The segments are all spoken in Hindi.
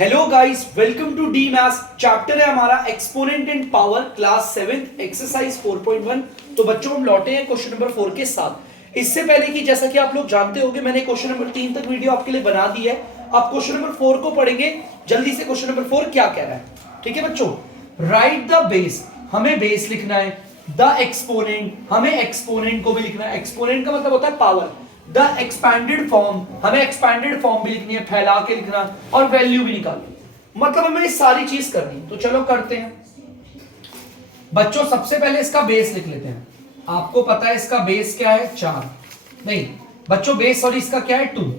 Hello guys, welcome to the maths. Chapter है हमारा exponent and power, class 7 exercise 4.1। तो बच्चों हम लौटे हैं क्वेश्चन नंबर 4 के साथ। इससे पहले कि जैसा कि आप लोग जानते होंगे मैंने क्वेश्चन नंबर 3 तक वीडियो आपके लिए बना दी है। आप क्वेश्चन नंबर 4 को पढ़ेंगे। जल्दी से क्वेश्चन नंबर 4 क्या कह रहा है, ठीक है बच्चों। राइट द बेस, हमें बेस लिखना है। द एक्सपोनेंट, हमें एक्सपोनेंट को भी लिखना है। एक्सपोनेंट का मतलब होता है पावर। द एक्सपैंडेड फॉर्म, हमें एक्सपैंडेड फॉर्म भी लिखनी है, फैला के लिखना, और वैल्यू भी निकालनी। मतलब हमें ये सारी चीज करनी। तो चलो करते हैं बच्चों। सबसे पहले इसका बेस लिख लेते हैं। आपको पता है इसका बेस क्या है, 4 नहीं बच्चों, बेस सॉरी इसका क्या है, 2।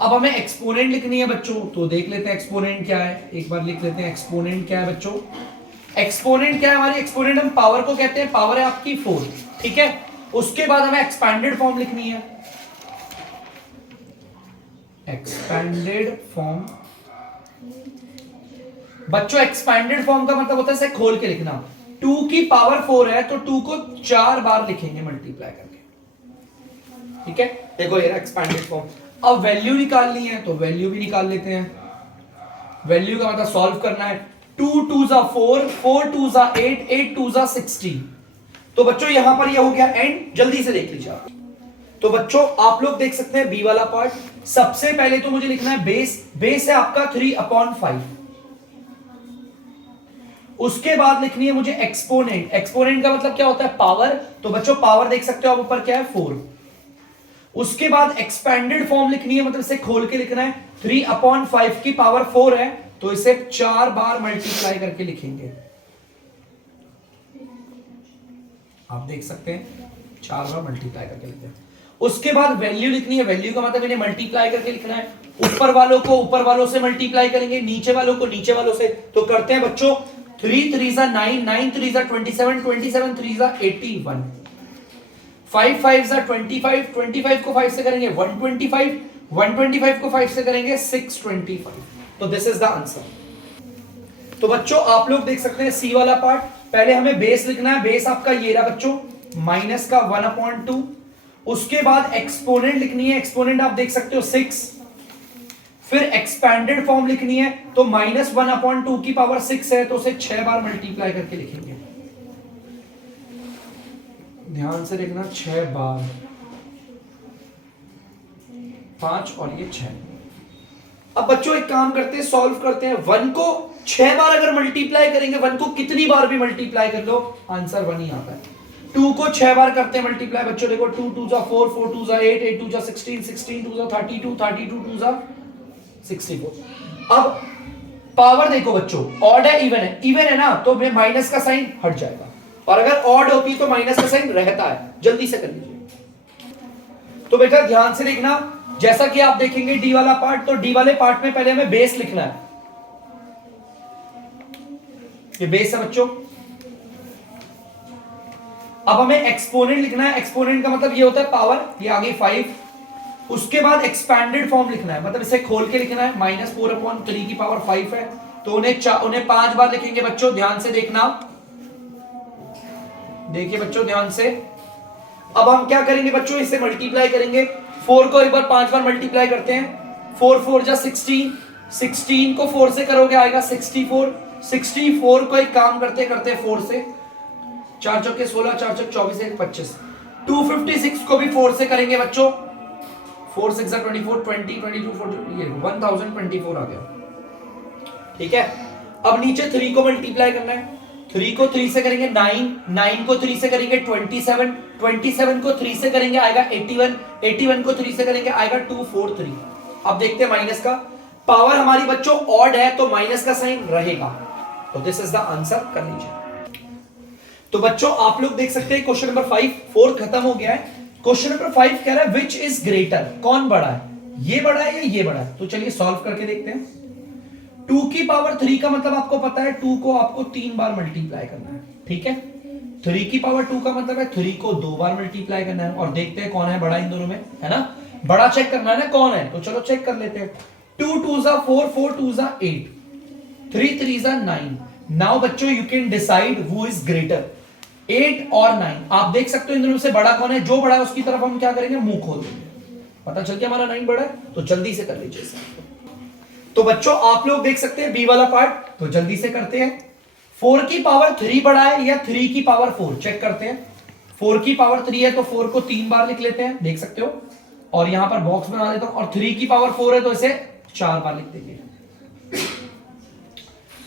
अब हमें एक्सपोनेंट लिखनी है बच्चों, तो देख लेते हैं एक्सपोनेंट क्या है। एक बार लिख लेते हैं एक्सपोनेंट क्या है बच्चों। एक्सपोनेंट क्या है हमारी, एक्सपोनेंट हम पावर को कहते हैं। पावर है आपकी 4, ठीक है। उसके बाद हमें एक्सपैंडेड फॉर्म लिखनी है। एक्सपैंडेड फॉर्म बच्चों, एक्सपैंडेड फॉर्म का मतलब होता है इसे खोल के लिखना। 2 की पावर 4 है तो 2 को 4 बार लिखेंगे मल्टीप्लाई करके, ठीक है। देखो ये एक्सपैंडेड फॉर्म। अब वैल्यू निकालनी है तो वैल्यू भी निकाल लेते हैं। वैल्यू का मतलब सॉल्व करना है। 2 2 जा 4, 4 2 जा 8, 8 2 जा 16। तो बच्चों यहां पर ये हो गया एंड। जल्दी से देख लीजिए आप। तो बच्चों आप लोग देख सकते हैं बी वाला पार्ट। सबसे पहले तो मुझे लिखना है बेस। बेस है आपका 3/5। उसके बाद लिखनी है मुझे एक्सपोनेंट। एक्सपोनेंट का मतलब क्या होता है, पावर। तो बच्चों पावर देख सकते हो आप ऊपर क्या है, 4। उसके बाद एक्सपैंडेड फॉर्म लिखनी है, मतलब इसे खोल के लिखना है। 3/5 की पावर 4 है तो इसे 4 बार मल्टीप्लाई करके लिखेंगे। आप देख सकते हैं 4 बार मल्टीप्लाई करके लिखते हैं। उसके बाद वैल्यू लिखनी है। वैल्यू का मतलब इन्हें मल्टीप्लाई करके लिखना है। ऊपर वालों को ऊपर वालों से मल्टीप्लाई करेंगे, नीचे वालों को नीचे वालों से। तो करते हैं बच्चों। 3 3 जा 9, 9 3 जा 27, 27 3 जा 81, 5 5 जा 25, 25 को 5 से करेंगे 125, 125 को 5 से करेंगे 625। तो दिस इज द आंसर। तो बच्चों आप लोग देख सकते हैं सी वाला पार्ट। पहले हमें बेस लिखना है। बेस आपका ये रहा बच्चों, माइनस का 1/2। उसके बाद एक्सपोनेंट लिखनी है। एक्सपोनेंट आप देख सकते हो 6। फिर एक्सपैंडेड फॉर्म लिखनी है, तो -1/2 की पावर 6 है तो उसे 6 बार मल्टीप्लाई करके लिखेंगे। ध्यान से देखना, 6 बार, 5 और ये 6। अब बच्चों एक काम करते हैं, सॉल्व करते हैं। 1 को 6 बार अगर मल्टीप्लाई करेंगे, 1 को कितनी बार भी मल्टीप्लाई कर लो आंसर 1 ही आता है। 2 को 6 बार करते हैं मल्टीप्लाई बच्चों। देखो 2 2 जा 4, 4 2 जा 8, 8 2 जा 16, 16 2 जा 32, 32 2 जा 64। अब पावर देखो बच्चों, ऑड है इवन है। इवन है ना तो में माइनस का साइन हट जाएगा, और अगर ऑड होती तो माइनस का साइन रहता है। जल्दी से कर लीजिए। तो बेटा ध्यान से देखना, जैसा कि आप देखेंगे डी वाला पार्ट, तो डी वाले पार्ट में पहले हमें बेस लिखना है। ये बेस है बच्चों। अब हमें एक्सपोनेंट लिखना है। एक्सपोनेंट का मतलब ये होता है पावर, ये आगे 5। उसके बाद एक्सपैंडेड फॉर्म लिखना है, मतलब इसे खोल के लिखना है। -4/3 की पावर 5 है तो उन्हें 5 बार लिखेंगे बच्चों। ध्यान से देखना, देखिए बच्चों ध्यान से। अब हम क्या करेंगे बच्चों, इसे मल्टीप्लाई करेंगे। 4 को एक बार 5 बार मल्टीप्लाई करते हैं। 4 4 जा 16, 16 को 4 से करोगे आएगा 64, 64 को एक काम करते करते 4 से 4 चौके 16, 4 चौके 24, 1 25। 256 को भी 4 से करेंगे बच्चों। 4 6 जा 24, 20 22 40, ये 1024 आ गया, ठीक है। अब नीचे 3 को मल्टीप्लाई करना है। 3 को 3 से करेंगे 9, 9 को 3 से करेंगे 27, 27 को 3 से करेंगे आएगा 81, 81 को 3 से करेंगे आएगा 243। अब देखते हैं माइनस का। पावर हमारी बच्चों ऑड है तो माइनस का साइन रहेगा। तो दिस इज द आंसर, कर लीजिए। तो बच्चों आप लोग देख सकते हैं क्वेश्चन नंबर 5 4 खत्म हो गया है। क्वेश्चन नंबर 5 कह रहा है विच इज ग्रेटर, कौन बड़ा है, ये बड़ा है या ये बड़ा है। तो चलिए सॉल्व करके देखते हैं। 2 की पावर 3 का मतलब आपको पता है 2 को आपको 3 बार मल्टीप्लाई करना है, ठीक है। 3 की पावर 2 का मतलब है 3 को 2 बार मल्टीप्लाई करना है। और देखते हैं कौन है बड़ा इन दोनों में, है ना। बड़ा चेक करना है ना कौन है, तो चलो चेक कर लेते हैं। 2 2 जा 4, 4 2 जा 8, 3 3 जा 9। नाउ बच्चों you can decide who is greater, 8 और 9। आप देख सकते हो इन दोनों से बड़ा कौन है। जो बड़ा है उसकी तरफ हम क्या करेंगे, मुंह खोल देंगे। पता चल गया हमारा 9 बड़ा है। तो जल्दी से कर लीजिए इसे। तो बच्चों आप लोग देख सकते हैं बी वाला पार्ट, तो जल्दी से करते हैं। 4 की पावर 3 बड़ा है या 3 की पावर 4, चेक करते हैं। 4 की पावर 3 है तो 4 को 3 बार लिख लेते हैं, देख सकते हो, और यहां पर बॉक्स बना देता हूं। और 3 की पावर 4 है तो इसे 4 बार लिख देंगे।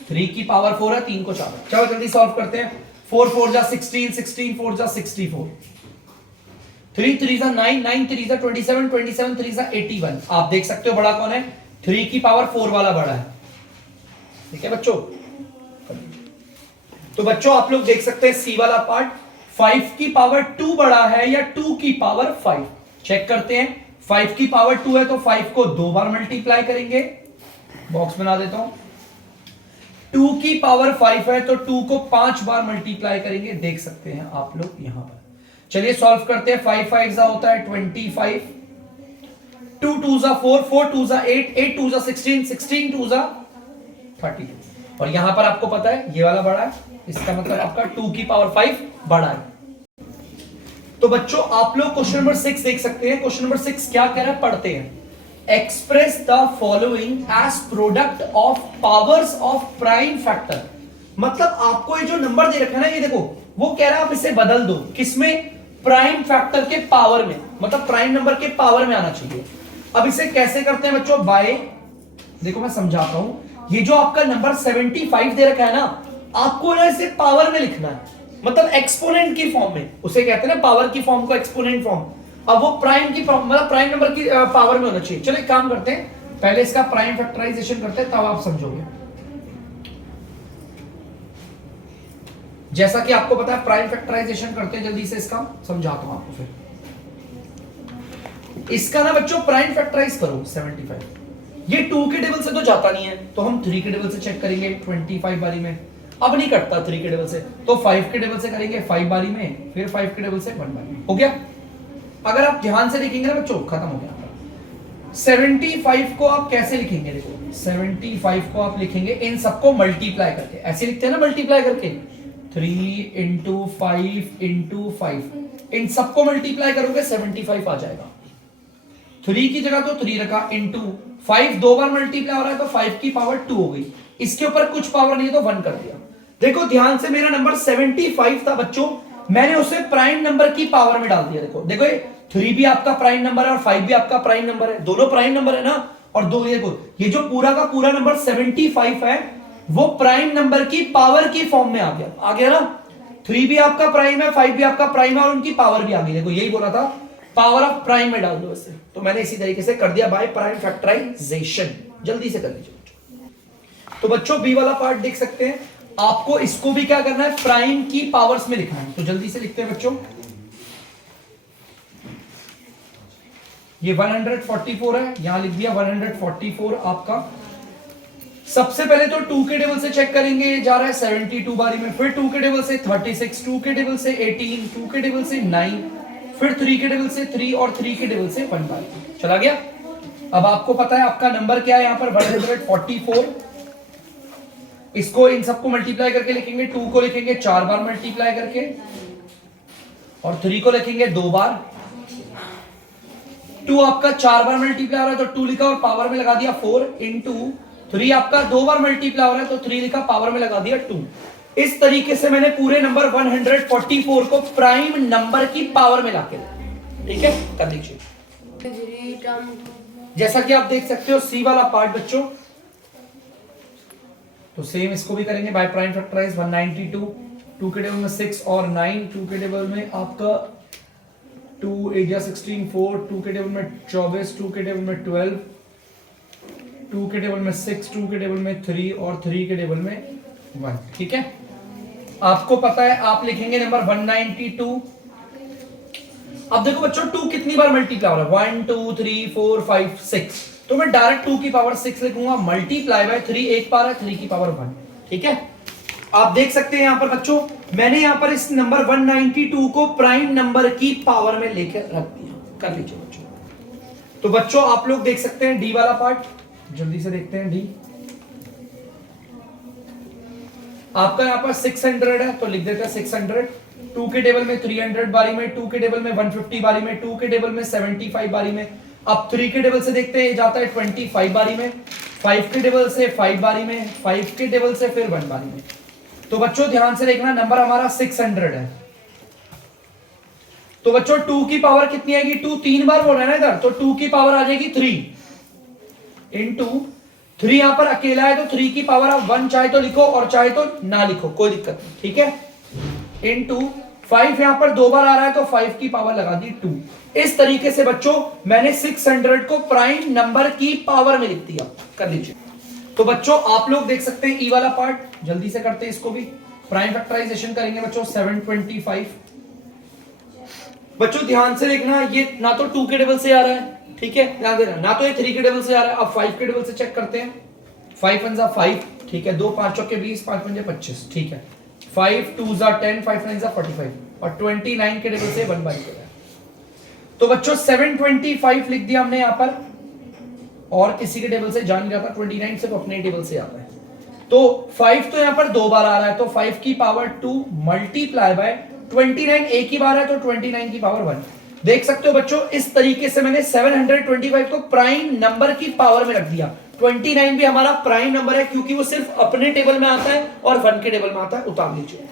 3 की पावर 4 है, 3 को 4 बार। चलो जल्दी सॉल्व करते हैं। 4 4 जा 16, 16 4 जा 64, 3 3 जा 9, 9 3 जा 27, 27 3 जा 81। आप देख सकते हो बड़ा कौन है, 3 की पावर 4 वाला बड़ा है। ठीक है बच्चों, तो बच्चों आप लोग देख सकते हैं सी वाला पार्ट, 5 की पावर 2 बड़ा है या 2 की पावर 5, चेक करते हैं। 5 की पावर 2 है तो 5 को 2 बार मल्टीप्लाई करेंगे, बॉक्स बना देता हूं। 2 की पावर 5 है तो 2 को 5 बार मल्टीप्लाई करेंगे, देख सकते हैं आप लोग यहां पर। चलिए सॉल्व करते हैं। 5 5 जा होता है 25, 2 2 जा 4, 4 2 जा 8, 8 2 जा 16, 16 2 जा 32। और यहां पर आपको पता है ये वाला बड़ा है, इसका मतलब आपका 2 की पावर 5 बड़ा है। तो बच्चों आप लोग क्वेश्चन नंबर 6 देख सकते हैं। क्वेश्चन नंबर 6 क्या कह रहा है, पढ़ते हैं। Express the following as product of powers of prime factor. मतलब आपको ये जो नंबर दे रखा है ना, ये देखो, वो कह रहा है आप इसे बदल दो, किसमें, प्राइम फैक्टर के पावर में, मतलब प्राइम नंबर के पावर में आना चाहिए। अब इसे कैसे करते हैं बच्चों, बाय, देखो मैं समझाता हूं। ये जो आपका नंबर 75 दे रखा है ना, आपको ना इसे पावर में लिखना है, मतलब एक्सपोनेंट की फॉर्म में, उसे कहते हैं ना पावर की फॉर्म को एक्सपोनेंट फॉर्म। अब वो प्राइम की फॉर्म, मतलब प्राइम नंबर की पावर में होना चाहिए। चलो एक काम करते हैं, पहले इसका प्राइम फैक्टराइजेशन करते हैं, तब आप समझोगे। जैसा कि आपको पता है प्राइम फैक्टराइजेशन करते हैं, जल्दी से इसका समझाता हूं आपको। फिर इसका ना बच्चों प्राइम फैक्टराइज करो 75, ये 2 के टेबल से तो जाता नहीं है, तो हम 3 के टेबल से चेक करेंगे 25 बारी में। अब नहीं कटता 3 के टेबल से, तो 5 के टेबल से करेंगे 5 बारी में, फिर 5 के टेबल से 1 बारी में। हो गया। अगर आप ध्यान से लिखेंगे ना बच्चों, खत्म हो गया। 75 को आप कैसे लिखेंगे, देखो 75 को आप लिखेंगे इन सबको मल्टीप्लाई करके, ऐसे लिखते हैं ना मल्टीप्लाई करके, 3 इंटू 5 इंटू 5, इन सबको मल्टीप्लाई करोगे 75 आ जाएगा। 3 की जगह तो 3 रखा, इंटू 5 2 बार मल्टीप्लाई हो रहा है तो 5 की पावर 2 हो गई, इसके ऊपर कुछ पावर नहीं है तो 1 कर दिया। देखो ध्यान से, मेरा नंबर 75 था बच्चों, मैंने उसे प्राइम नंबर की पावर में डाल दिया। देखो देखो, 3 भी आपका प्राइम नंबर है और 5 भी आपका प्राइम नंबर है, दोनों प्राइम नंबर है ना। और दो देखो, ये जो पूरा का पूरा नंबर 75 है वो प्राइम नंबर की पावर की फॉर्म में आ गया ना। 3 भी आपका प्राइम है, 5 भी आपका प्राइम है और उनकी पावर भी आ गई। देखो यही बोला था, पावर ऑफ प्राइम में डाल दो इसे, तो मैंने इसी तरीके से कर दिया बाय प्राइम फैक्टराइजेशन। जल्दी से कर लीजिए। तो बच्चों बी वाला पार्ट देख सकते हैं, आपको इसको भी क्या करना है, प्राइम की पावर्स में लिखना है। तो जल्दी से लिखते हैं बच्चों, ये 144 है, यहां लिख दिया 144 आपका। सबसे पहले तो 2 के टेबल से चेक करेंगे, ये जा रहा है 72 बारी में, फिर 2 के टेबल से 36, 2 के टेबल से 18, 2 के टेबल से 9, फिर 3 के टेबल से 3 और 3 के टेबल से 1 बारी। चला गया। अब आपको पता है आपका नंबर क्या है, यहां पर 144। इसको इन सबको मल्टीप्लाई करके लिखेंगे, 2 को लिखेंगे 4 बार मल्टीप्लाई करके, और 3 को लिखेंगे 2 बार। 2 आपका 4 बार मल्टीप्लाई हो रहा है तो 2 लिखा और पावर में लगा दिया 4, इंटू 3 आपका 2 बार मल्टीप्लाई हो रहा है तो 3 लिखा, पावर में लगा दिया 2। इस तरीके से मैंने पूरे नंबर 144 को प्राइम नंबर की पावर में लाके, ठीक है, कर लीजिए। जैसा कि आप देख सकते हो सी वाला पार्ट बच्चों, तो सेम इसको भी करेंगे बाय प्राइम फैक्टराइज। 192, 2 के टेबल में 6 और 9, 2 के टेबल में आपका 2 8 16 4, 2 के टेबल में 24, 2 के टेबल में 12, 2 के टेबल में 6, 2 के टेबल में 3 और 3 के टेबल में 1। ठीक है, आपको पता है आप लिखेंगे नंबर 192। अब देखो बच्चों 2 कितनी बार मल्टीप्लाई हो रहा है, 1 2 3 4 5 6, तो मैं डायरेक्ट 2 की पावर 6 लिखूंगा, मल्टीप्लाई बाय 3 एक बार है, 3 की पावर 1। ठीक है, आप देख सकते हैं यहां पर बच्चों, मैंने यहां पर इस नंबर 192 को प्राइम नंबर की पावर में लेकर रख दिया। कर लीजिए बच्चों। तो बच्चों आप लोग देख सकते हैं डी वाला पार्ट, जल्दी से देखते हैं डी। आपका यहां पर 600 है तो लिख देते हैं 600। 2 के टेबल में 300 बारी में, 2 के टेबल में 150 बारी में, 2 के टेबल में 75 बारी में। अब 3 के टेबल से देखते हैं, ये जाता है 25 बारी में, 5 के टेबल से 5 बारी में, 5 के टेबल से फिर 1 बारी में। तो बच्चों ध्यान से देखना, नंबर हमारा 600 है। तो बच्चों 2 की पावर कितनी आएगी? 2 3 बार बोल रहे हैं ना इधर, तो 2 की पावर आ जाएगी 3 इंटू 3 यहां पर अकेला है तो 3 की पावर आप 1 चाहे तो लिखो और चाहे तो ना लिखो, कोई दिक्कत नहीं, ठीक है। इंटू 5 यहां पर 2 बार आ रहा है तो 5 की पावर लगा दी 2। इस तरीके से बच्चों मैंने 600 को प्राइम नंबर की पावर में लिख दिया। कर लीजिए। तो बच्चों आप लोग देख सकते हैं ई वाला पार्ट, जल्दी से करते हैं इसको भी। प्राइम फैक्टराइजेशन करेंगे बच्चों 725। बच्चों ध्यान से देखना, ये ना तो 2 के टेबल से आ रहा है, ठीक है, ध्यान देना, ना तो ये 3 के टेबल से आ रहा है। अब 5 के टेबल से चेक करते हैं। 5 1 5, ठीक है, 2 5 चौके 20, 5 5 25, ठीक है। 5 2 10, 5 9 45 और 29 के टेबल से 1 बाई कर रहा है। तो बच्चों 725 लिख दिया हमने यहां पर, और किसी के टेबल से जा नहीं रहा था, 29 सिर्फ अपने टेबल से आता है। तो 5 तो यहां पर 2 बार आ रहा है तो 5 की पावर 2 मल्टीप्लाई बाय 29 एक ही बार है तो 29 की पावर 1। देख सकते हो बच्चों, इस तरीके से मैंने 725 को प्राइम नंबर की पावर में रख दिया। 29 भी हमारा प्राइम नंबर है क्योंकि वो सिर्फ अपने टेबल में आता है और 1 के टेबल में आता है। उतार लीजिए।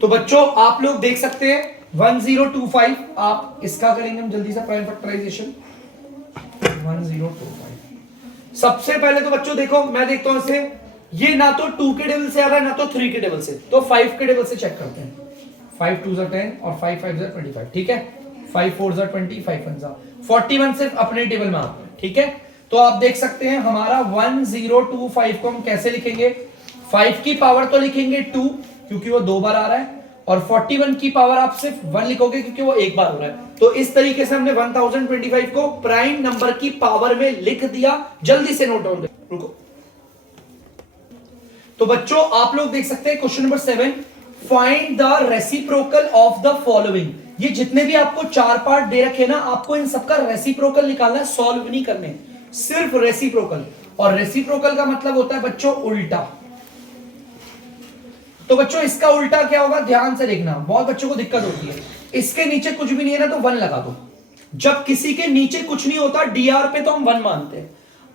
तो बच्चों आप लोग देख सकते हैं 1025, आप इसका करेंगे हम जल्दी से प्राइम फैक्टराइजेशन 1025। सबसे पहले तो बच्चों देखो, मैं देखता हूं इसे, ये ना तो 2 के टेबल से आ रहा है ना तो 3 के टेबल से, तो 5 के टेबल से चेक करते हैं। 5 2 10 और 5 5 25, ठीक है। 5 4 20, 5 1 41 सिर्फ अपने टेबल में आता है, ठीक है। तो आप देख सकते हैं हमारा 1025 को हम कैसे लिखेंगे? 5 की पावर तो लिखेंगे 2 क्योंकि वो 2 बार आ रहा है, और 41 की पावर आप सिर्फ 1 लिखोगे क्योंकि वो 1 बार हो रहा है। तो इस तरीके से हमने 1025 को प्राइम नंबर की पावर में लिख दिया। जल्दी से नोट डाउन करो, रुको। तो बच्चों आप लोग देख सकते हैं question number 7, find the reciprocal of the following. ये जितने भी आपको 4 पार्ट दे रखे ना, आपको इन सबका रेसिप्रोकल निकालना है, सॉल्व नहीं करने, सिर्फ रेसिप्रोकल। और रेसिप्रोकल का मतलब होता है बच्चों उल्टा। तो बच्चों इसका उल्टा क्या होगा? ध्यान से देखना, बहुत बच्चों को दिक्कत होती है। इसके नीचे कुछ भी नहीं है ना तो 1 लगा दो। जब किसी के नीचे कुछ नहीं होता डीआर पे तो हम 1 मानते हैं।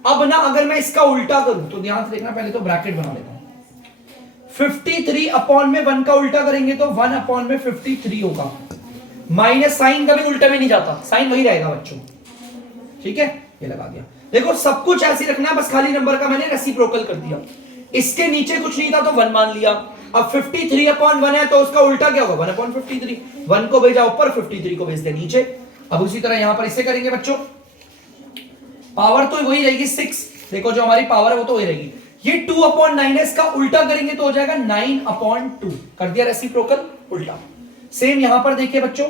अब ना अगर मैं इसका उल्टा करूं तो ध्यान से देखना, पहले तो ब्रैकेट बना लेता हूं। 53 अपॉन में 1 का उल्टा करेंगे तो 1 अपॉन में 53 होगा। माइनस साइन कभी उल्टे में नहीं जाता, साइन वही रहेगा बच्चों, ठीक है। ये लगा दिया। देखो सब कुछ ऐसे रखना, बस खाली नंबर का मैंने रेसिप्रोकल कर दिया। इसके नीचे कुछ नहीं था तो 1 मान लिया। अब 53 अपॉन 1 है तो उसका उल्टा क्या होगा? 1 अपॉन 53। 1 को भेजा ऊपर, 53 को भेज दे नीचे। अब उसी तरह यहां पर इसे करेंगे बच्चों, पावर तो वही रहेगी 6। देखो जो हमारी पावर है वो तो वही रहेगी। ये 2 अपॉन 9 है, इसका उल्टा करेंगे तो हो जाएगा 9 अपॉन 2। कर दिया रेसिप्रोकल उल्टा। सेम यहां पर देखिए बच्चों,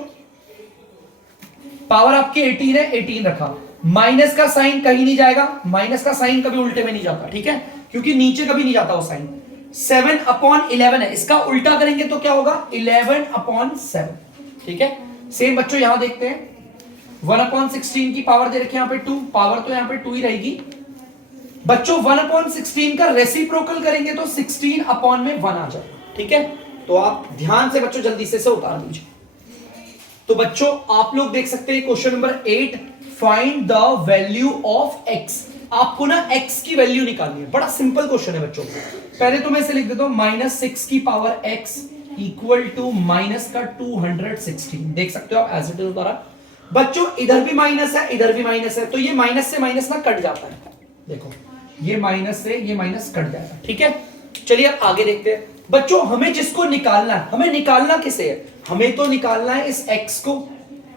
पावर आपकी 18 है, 18 रखा। माइनस का साइन कहीं नहीं जाएगा, माइनस का साइन कभी उल्टे में नहीं जाता, ठीक है, क्योंकि नीचे कभी नहीं जाता वो साइन। 7 अपॉन 11 है, इसका उल्टा करेंगे तो क्या होगा? 11 अपॉन 7, ठीक है। सेम बच्चों यहां देखते हैं, 1 अपॉन 16 की पावर दे रखी है यहां पे 2, पावर तो यहां पे 2 ही रहेगी बच्चों। 1 अपॉन 16 का रेसिप्रोकल करेंगे तो 16 अपॉन में 1 आ जाएगा, ठीक है। तो आप ध्यान से बच्चों जल्दी से उतार लीजिए। तो बच्चों आप लोग देख सकते हैं question number 8, find the value of x। आपको ना x की वैल्यू निकालनी है, बड़ा सिंपल क्वेश्चन है बच्चों। पहले तो मैं इसे लिख देता हूं, -6 की power x equal to minus का 216। देख सकते हो आप एज इट इज द्वारा। बच्चों इधर भी माइनस है, इधर भी माइनस है, तो ये माइनस से माइनस ना कट जाता है। देखो ये माइनस से ये माइनस कट जाएगा, ठीक है। चलिए अब आगे देखते हैं बच्चों। हमें जिसको निकालना है, हमें निकालना किसे है? हमें तो निकालना है इस x को,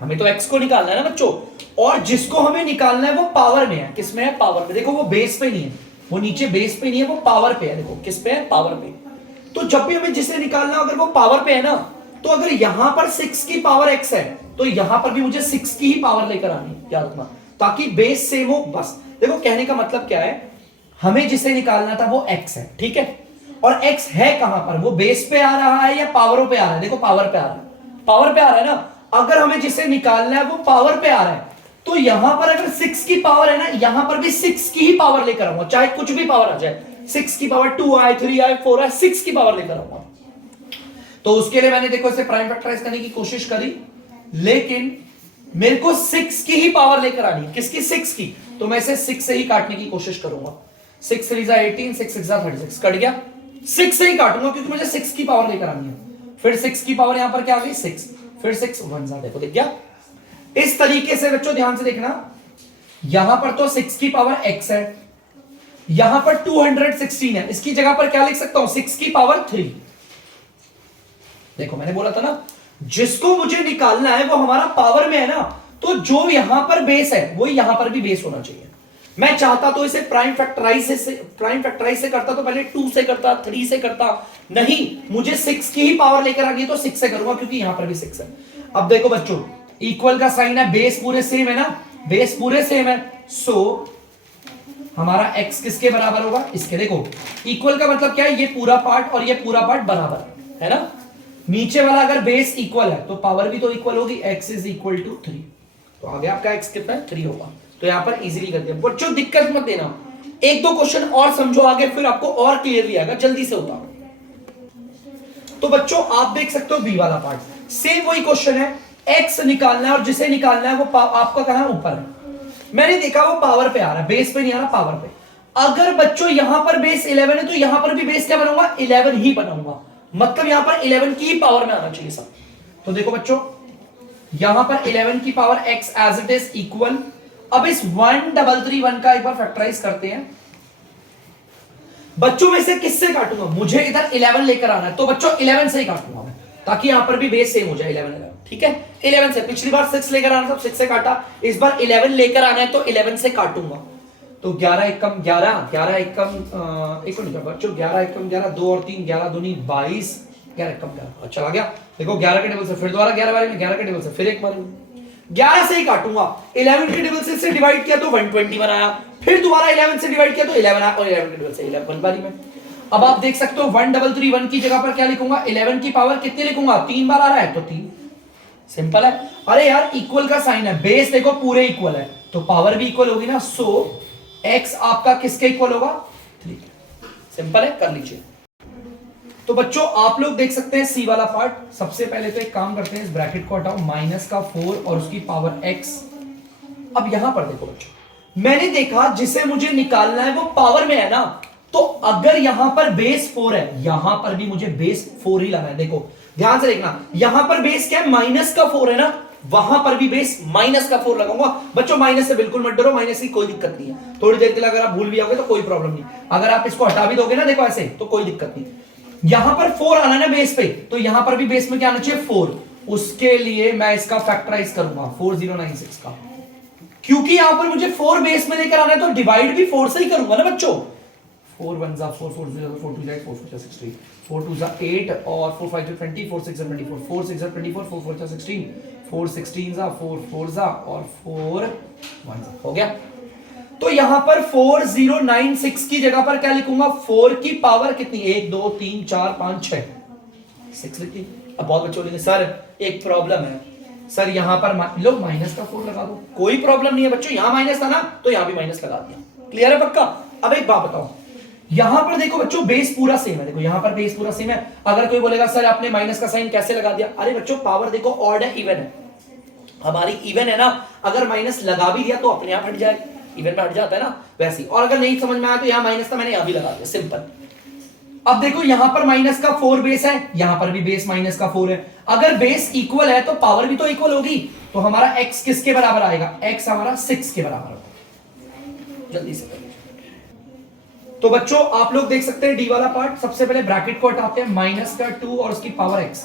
हमें तो x को निकालना है ना बच्चों। और जिसको हमें निकालना है वो पावर में है। किस में है? पावर में। देखो वो बेस पे नहीं है, वो नीचे बेस पे नहीं है, वो पावर पे है। देखो किस पे है? पावर पे। तो जब भी हमें जिसे निकालना अगर वो पावर पे है ना, तो अगर यहां पर 6 की पावर x है तो यहां पर भी मुझे 6 की ही पावर लेकर आनी है, याद रखना, ताकि बेस सेम हो। बस देखो कहने का मतलब क्या है, हमें जिसे निकालना था वो x है, ठीक है। और x है कहां पर? वो बेस पे आ रहा है या पावरों पे आ रहा है? देखो पावर पे आ रहा है, पावर पे आ रहा है ना। अगर हमें जिसे निकालना है वो पावर पे आ रहा है तो यहां पर अगर 6 की पावर है ना, यहां पर भी 6 की ही पावर लेकर आऊंगा, चाहे कुछ भी पावर आ जाए। 6 की पावर 2 आए, 3 आए, 4 आए, 6 की पावर लेकर आऊंगा। तो उसके लिए मैंने देखो इसे प्राइम फैक्टराइज करने की कोशिश करी, लेकिन मेरे को 6 की ही पावर लेकर आनी है। किसकी? 6 की। तो मैं इसे 6 से ही काटने की कोशिश करूंगा। 6 3 जा 18, 6 6 जा 36, कट गया। 6 से ही काटूंगा क्योंकि मुझे 6 की पावर लेकर आनी है। फिर 6 की पावर यहां पर क्या आ गई 6, फिर 6 1 जा, देखो दिख गया। इस तरीके से बच्चों ध्यान से देखना, यहां पर तो 6 की पावर x है, यहां पर 216 है, इसकी जगह पर क्या लिख सकता हूं 6 की पावर 3। देखो मैंने बोला था ना जिसको मुझे निकालना है वो हमारा पावर में है ना, तो जो यहां पर बेस है वो यहां पर भी बेस होना चाहिए। मैं चाहता तो इसे प्राइम फैक्टराइज से करता, तो पहले 2 से करता, 3 से करता, नहीं मुझे 6 की ही पावर लेकर आ गई तो 6 से करूंगा क्योंकि यहां पर भी 6 है। अब देखो बच्चों इक्वल का साइन है, बेस पूरे सेम है ना, बेस पूरे सेम है, सो हमारा x किसके बराबर होगा इसके। देखो इक्वल का मतलब क्या है, ये पूरा पार्ट और ये पूरा पार्ट बराबर है ना, नीचे वाला अगर बेस इक्वल है तो पावर भी तो इक्वल होगी, x इज इक्वल टू 3, तो आगे आपका x कितना है 3 होगा। तो यहां पर इजीली कर दिया बच्चों, दिक्कत मत देना, एक दो क्वेश्चन और समझो आगे फिर आपको और क्लियरली आएगा, जल्दी से होता। तो बच्चों आप देख सकते हो बी वाला पार्ट सेम वही क्वेश्चन है, x निकालना है और जिसे निकालना है वो आपका कहां ऊपर है। मैंने देखा वो पावर पे आ रहा है, बेस पे नहीं आ रहा, पावर पे। अगर बच्चों यहां पर बेस 11 है तो यहां पर भी बेस क्या बनाऊंगा 11 ही बनाऊंगा, मतलब यहां पर 11 की ही पावर में आना चाहिए सब। तो देखो बच्चों यहां पर 11 की power x as it is equal, अब इस 1331 का एक बार फैक्टराइज करते हैं। बच्चों में से किससे काटूंगा, मुझे इधर 11 लेकर आना है तो बच्चों 11 से ही काटूंगा मैं, ताकि यहां पर भी बेस सेम हो जाए 11 ठीक है। 11 से, पिछली बार 6 लेकर आना था 6 से काटा, इस बार 11 लेकर आना है तो 11 से काटूंगा। तो 11 एकम 11, 11 एकम एक मिनट बच्चों, 11 एकम 11, 2 और 3 11 दूनी 22, 11 एकम 11 चला गया। देखो 11 के टेबल से फिर दोबारा 11 बार में, 11 के टेबल से फिर एक बार 11 से ही काटूंगा। 11 के टेबल से डिवाइड किया तो 120 बनाया, फिर दोबारा 11 से डिवाइड किया तो 11 आया और 11 के टेबल से 11 बारी में। अब आप देख सकते हो 1331 की जगह पर क्या लिखूंगा, 11 की पावर कितनी लिखूंगा, 3 बार आ रहा है तो 3, सिंपल है। अरे यार इक्वल का साइन है, बेस देखो पूरे इक्वल है तो पावर भी इक्वल होगी ना, सो x आपका किसके इक्वल होगा 3, सिंपल है, कर लीजिए। तो बच्चों आप लोग देख सकते हैं सी वाला पार्ट, सबसे पहले तो एक काम करते हैं इस ब्रैकेट को हटाओ, माइनस का 4 और उसकी पावर x। अब यहां पर देखो बच्चों मैंने देखा जिसे मुझे निकालना है वो पावर में है ना, तो अगर यहां पर बेस 4 है यहां पर भी मुझे बेस 4 ही लगाना है। देखो ध्यान से देखना, यहां पर बेस क्या है माइनस का 4 है ना, वहां पर भी बेस माइनस का 4 लगाऊंगा। बच्चों माइनस से बिल्कुल मत डरो, माइनस की कोई दिक्कत नहीं है, थोड़ी देर के लिए अगर आप भूल भी आओगे तो कोई प्रॉब्लम नहीं, अगर आप इसको हटा भी दोगे ना देखो ऐसे तो कोई दिक्कत नहीं। यहां पर 4 आना ना बेस पे, तो यहां पर भी बेस में क्या आना चाहिए 4, उसके लिए मैं इसका फैक्टराइज करूंगा 4096 का, क्योंकि यहां पर मुझे 4 बेस में लेकर आना है तो डिवाइड भी 4 से ही करूंगा ना बच्चों। 4 1 जा 4 4 0 4 2 जा 4 4 जा 16 4 2 जा 8 और 4 5 जा 20 4 6 जा 24 4 6 जा 24 4 4 जा 16 4 16 जा 4 4 जा और 4 1 जा, हो गया। तो यहां पर 4096 की जगह पर क्या लिखूंगा, 4 की पावर कितनी 1 2 3 4 5 6 6 लिखी। अब बहुत बच्चों बोलेंगे सर एक प्रॉब्लम है, सर यहां पर लो माइनस का 4 लगा दो, कोई प्रॉब्लम नहीं है बच्चों, यहां माइनस था ना तो यहां भी माइनस लगा दिया, क्लियर है पक्का। अब एक बात बताओ, यहां पर देखो बच्चों बेस पूरा सेम है, देखो यहां पर बेस पूरा सेम है। अगर कोई बोलेगा सर आपने माइनस का साइन कैसे लगा दिया, अरे बच्चों पावर देखो ऑड है इवन है, हमारी इवन है ना, अगर माइनस लगा भी दिया तो अपने आप हट जाए, इवन में हट जाता है ना वैसे। और अगर नहीं समझ में आया तो यहां माइनस था मैंने यहां भी लगा दिया, सिंपल। अब देखो यहां पर माइनस का 4 बेस है, यहां पर भी बेस माइनस का 4 है, अगर बेस इक्वल है तो पावर भी तो इक्वल होगी, तो हमारा x किसके बराबर आएगा, x हमारा 6 के बराबर होगा। जल्दी से तो बच्चों आप लोग देख सकते हैं डी वाला पार्ट, सबसे पहले ब्रैकेट को हटाते हैं, माइनस का 2 और उसकी पावर x।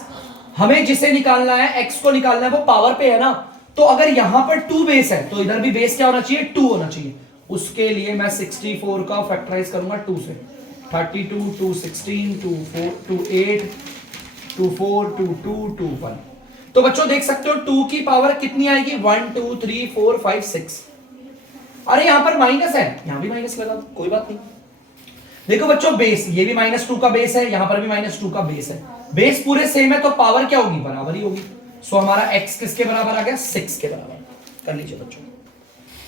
हमें जिसे निकालना है x को निकालना है वो पावर पे है ना, तो अगर यहां पर 2 बेस है तो इधर भी बेस क्या होना चाहिए 2 होना चाहिए। उसके लिए मैं 64 का फैक्टराइज करूंगा 2 से, 32 2 16 2 4 2 8 2 4 2 2 2 1। तो बच्चों देख सकते हो 2 की पावर कितनी आएगी 1 2 3 4 5 6। अरे यहां पर माइनस है, यहां भी माइनस लगा दो, कोई बात नहीं। देखो बच्चों बेस ये भी -2 का बेस है, यहां पर भी -2 का बेस है, बेस पूरे सेम है तो पावर क्या होगी बराबर ही होगी। सो हमारा x किसके बराबर आ गया 6 के बराबर। कर लीजिए बच्चों।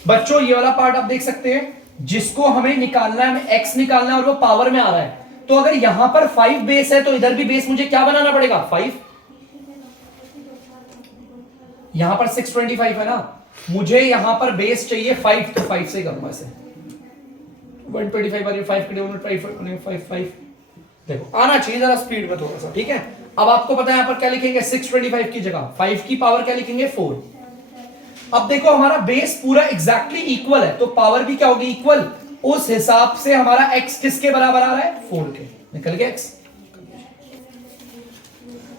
बच्चों ये वाला पार्ट आप देख सकते हैं, जिसको हमें निकालना है, हमें x निकालना है और वो पावर में आ रहा है, तो अगर यहां पर 5 बेस है तो इधर भी बेस मुझे क्या बनाना पड़ेगा 5। यहां पर 625 है ना, मुझे यहां पर बेस चाहिए 5, तो 5 से करूंगा इसे 125 आ रही है, 5 के डेवलपमेंट 5 देखो आना चाहिए जरा स्पीड में थोड़ा सा, ठीक है। अब आपको पता है यहाँ पर क्या लिखेंगे, 625 की जगह 5 की पावर क्या लिखेंगे 4। अब देखो हमारा बेस पूरा एग्जैक्टली इक्वल है, तो पावर भी क्या होगी इक्वल, उस हिसाब से हमारा x किसके बराबर आ रहा है 4 के, निकल गया x।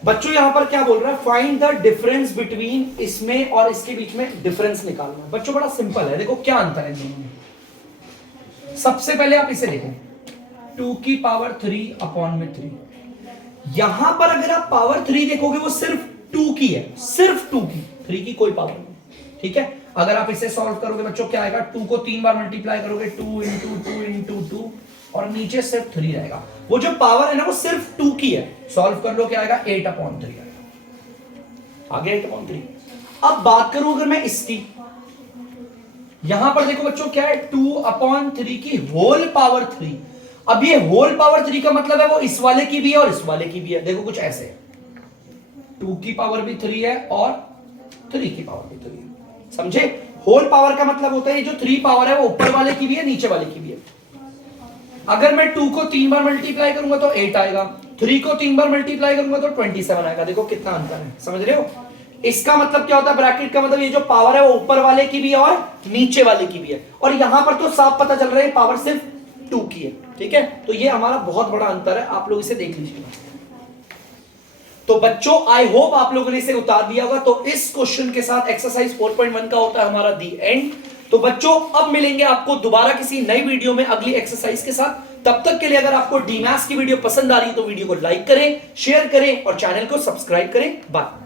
बच्चों यहां पर क्या बोल रहा है, फाइंड द डिफरेंस बिटवीन इसमें और इसके बीच में डिफरेंस निकालना है। बच्चों बड़ा सिंपल है, देखो क्या अंतर है दोनों में। सबसे पहले आप इसे देखो 2 की पावर 3 अपॉन में 3। यहां पर अगर आप पावर 3 देखोगे वो सिर्फ 2 की है, सिर्फ 2 की, 3 की कोई पावर नहीं, ठीक है। अगर आप इसे सॉल्व करोगे बच्चों क्या आएगा, 2 को 3 बार मल्टीप्लाई करोगे 2 इंटू 2 इंटू 2 और नीचे सिर्फ 3 रहेगा। वो जो पावर है ना वो सिर्फ 2 की है, सॉल्व कर लो क्या आएगा 8 अपॉन 3 आएगा, आगे 8 अपॉन 3। अब बात करूं अगर मैं इसकी, यहां पर देखो बच्चों क्या है 2 अपॉन 3 की होल पावर 3। अब ये होल पावर 3 का मतलब है वो इस वाले की भी है और इस वाले की भी है, देखो कुछ ऐसे है, 2 की पावर भी 3 है और 3 की पावर भी 3 है, समझे। होल पावर का मतलब होता है ये जो 3 पावर है वो ऊपर वाले की भी है नीचे वाले की भी है। अगर मैं 2 को 3 बार मल्टीप्लाई करूंगा तो 8 आएगा, 3 को 3 बार मल्टीप्लाई करूंगा तो 27 आएगा, देखो कितना अंतर है, समझ रहे हो। इसका मतलब क्या होता है, ब्रैकेट का मतलब ये जो पावर है वो ऊपर वाले की भी है और नीचे वाले की भी है, और यहां पर तो साफ पता चल रहा है पावर सिर्फ 2 की है, ठीक है। तो ये हमारा बहुत बड़ा अंतर है, आप लोग इसे देख लीजिएगा। तो बच्चों आई होप आप लोगों ने इसे उतार दिया होगा। तो इस क्वेश्चन के साथ एक्सरसाइज 4.1 का होता है हमारा दी एंड। तो बच्चों अब मिलेंगे आपको दोबारा किसी नई वीडियो में अगली एक्सरसाइज के साथ। तब तक के लिए अगर आपको डीमैथ्स की वीडियो पसंद आ रही है तो वीडियो को लाइक करें, शेयर करें और चैनल को सब्सक्राइब करें। बाय।